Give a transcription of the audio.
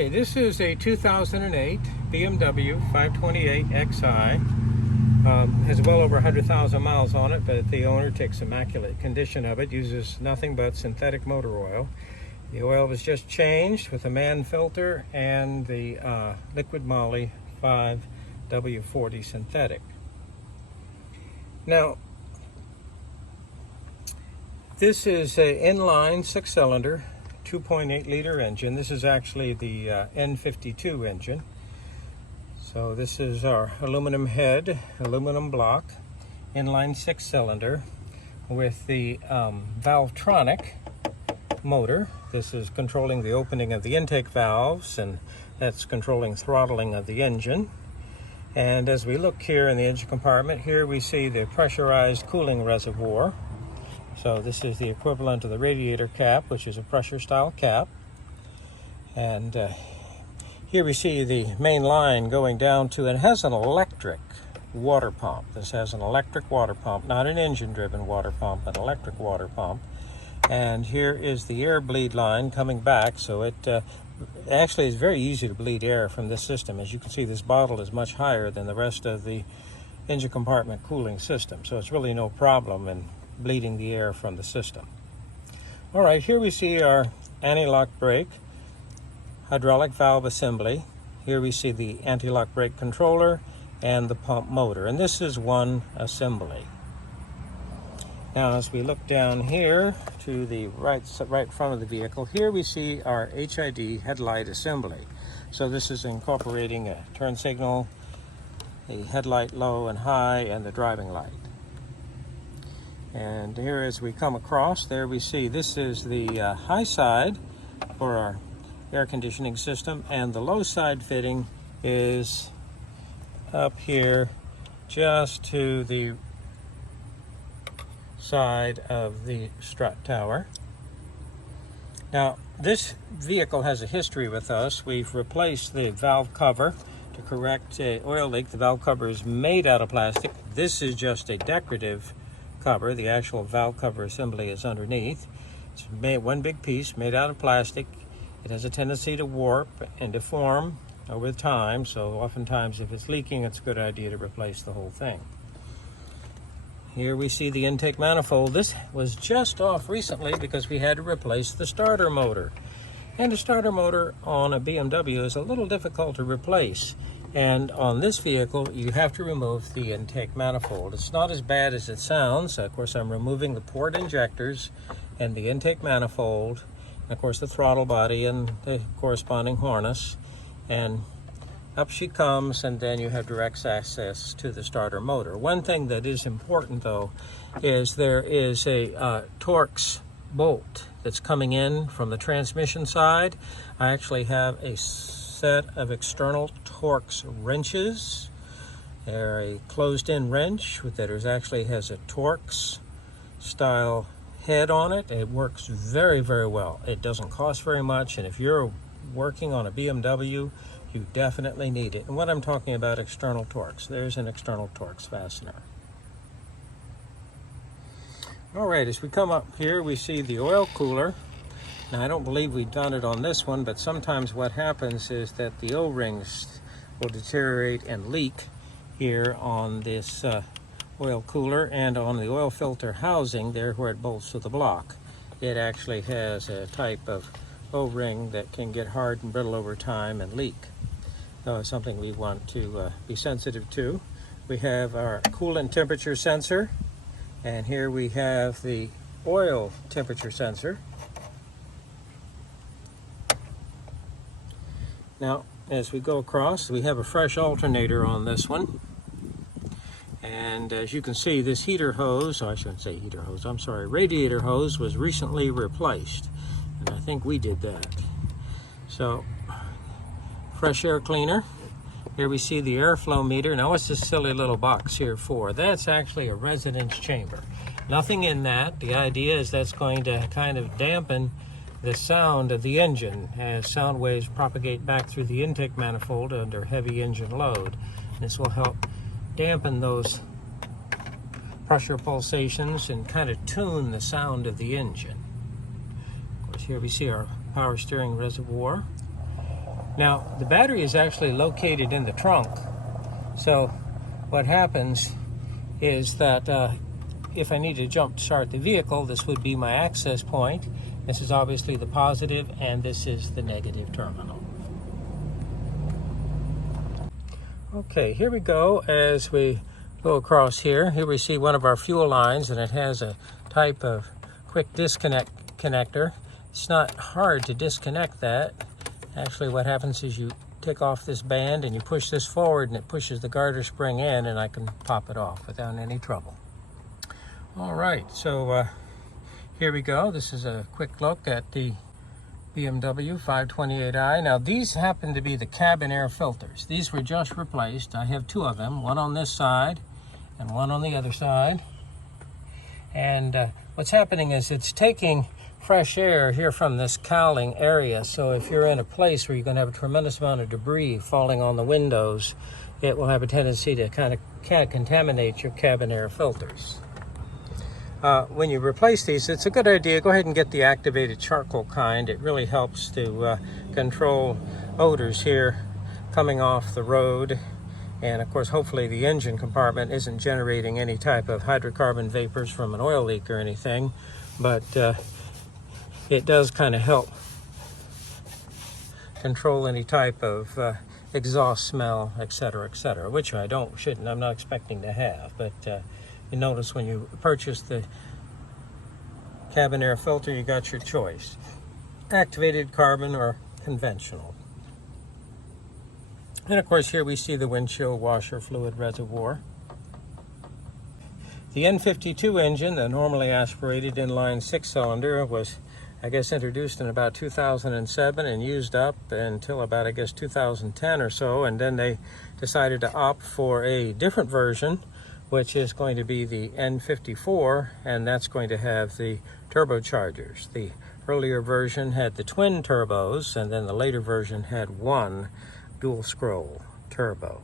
Okay, this is a 2008 BMW 528xi. Has well over 100,000 miles on it, but the owner takes immaculate condition of it, uses nothing but synthetic motor oil. The oil was just changed with a man filter and the liquid moly 5W40 synthetic. Now, this is an inline 6-cylinder 2.8 liter engine. This is actually the N52 engine. So this is our aluminum head, aluminum block, inline 6-cylinder with the Valvetronic motor. This is controlling the opening of the intake valves, and that's controlling throttling of the engine. And as we look here in the engine compartment, here we see the pressurized cooling reservoir. So this is the equivalent of the radiator cap, which is a pressure style cap. And here we see the main line going down to, it has an electric water pump. This has an electric water pump, not an engine driven water pump, an electric water pump. And here is the air bleed line coming back. So it actually is very easy to bleed air from this system. As you can see, this bottle is much higher than the rest of the engine compartment cooling system. So it's really no problem in bleeding the air from the system. All right, here we see our anti-lock brake, hydraulic valve assembly. Here we see the anti-lock brake controller and the pump motor, and this is one assembly. Now, as we look down here to the right front of the vehicle, here we see our HID headlight assembly. So this is incorporating a turn signal, the headlight low and high, and the driving light. And here as we come across, there we see this is the high side for our air conditioning system, and the low side fitting is up here just to the side of the strut tower. Now, this vehicle has a history with us. We've replaced the valve cover to correct an oil leak. The valve cover is made out of plastic. This is just a decorative cover. The actual valve cover assembly is underneath. It's made one big piece made out of plastic. It has a tendency to warp and deform over time, so oftentimes if it's leaking, it's a good idea to replace the whole thing. Here we see the intake manifold. This was just off recently because we had to replace the starter motor. And the starter motor on a BMW is a little difficult to replace. And on this vehicle, you have to remove the intake manifold. It's not as bad as it sounds. Of course, I'm removing the port injectors and the intake manifold, and of course the throttle body and the corresponding harness. And up she comes, and then you have direct access to the starter motor. One thing that is important, though, is there is a Torx bolt that's coming in from the transmission side. I actually have a set of external Torx wrenches. They're a closed-in wrench that actually has a Torx style head on it. It works very, very well. It doesn't cost very much, and if you're working on a BMW, you definitely need it. And what I'm talking about, external Torx. There's an external Torx fastener. All right, as we come up here, we see the oil cooler. Now, I don't believe we've done it on this one, but sometimes what happens is that the O-rings will deteriorate and leak here on this oil cooler, and on the oil filter housing there where it bolts to the block. It actually has a type of O-ring that can get hard and brittle over time and leak. So it's something we want to be sensitive to. We have our coolant temperature sensor, and here we have the oil temperature sensor. Now, as we go across, we have a fresh alternator on this one. And as you can see, this heater hose, I shouldn't say heater hose, I'm sorry, radiator hose was recently replaced. And I think we did that. So, fresh air cleaner. Here we see the airflow meter. Now, what's this silly little box here for? That's actually a residence chamber. Nothing in that. The idea is that's going to kind of dampen the sound of the engine as sound waves propagate back through the intake manifold under heavy engine load. This will help dampen those pressure pulsations and kind of tune the sound of the engine. Of course, here we see our power steering reservoir. Now, the battery is actually located in the trunk. So what happens is that if I need to jump start the vehicle, this would be my access point. This is obviously the positive, and this is the negative terminal. Okay, here we go. As we go across here, we see one of our fuel lines, and it has a type of quick disconnect connector. It's not hard to disconnect that. Actually, what happens is you take off this band and you push this forward, and it pushes the garter spring in, and I can pop it off without any trouble. All right, so here we go. This is a quick look at the BMW 528i. Now, these happen to be the cabin air filters. These were just replaced. I have two of them, one on this side and one on the other side. And what's happening is it's taking fresh air here from this cowling area. So if you're in a place where you're going to have a tremendous amount of debris falling on the windows, it will have a tendency to kind of contaminate your cabin air filters. When you replace these, it's a good idea, go ahead and get the activated charcoal kind. It really helps to control odors here coming off the road. And of course, hopefully the engine compartment isn't generating any type of hydrocarbon vapors from an oil leak or anything, but it does kind of help control any type of exhaust smell, etc., which I'm not expecting to have. But you notice when you purchase the cabin air filter, you got your choice: activated carbon or conventional. And of course, here we see the windshield washer fluid reservoir. The N52 engine, the normally aspirated inline 6-cylinder, was, I guess, introduced in about 2007 and used up until about, I guess, 2010 or so. And then they decided to opt for a different version, which is going to be the N54, and that's going to have the turbochargers. The earlier version had the twin turbos, and then the later version had one dual scroll turbo.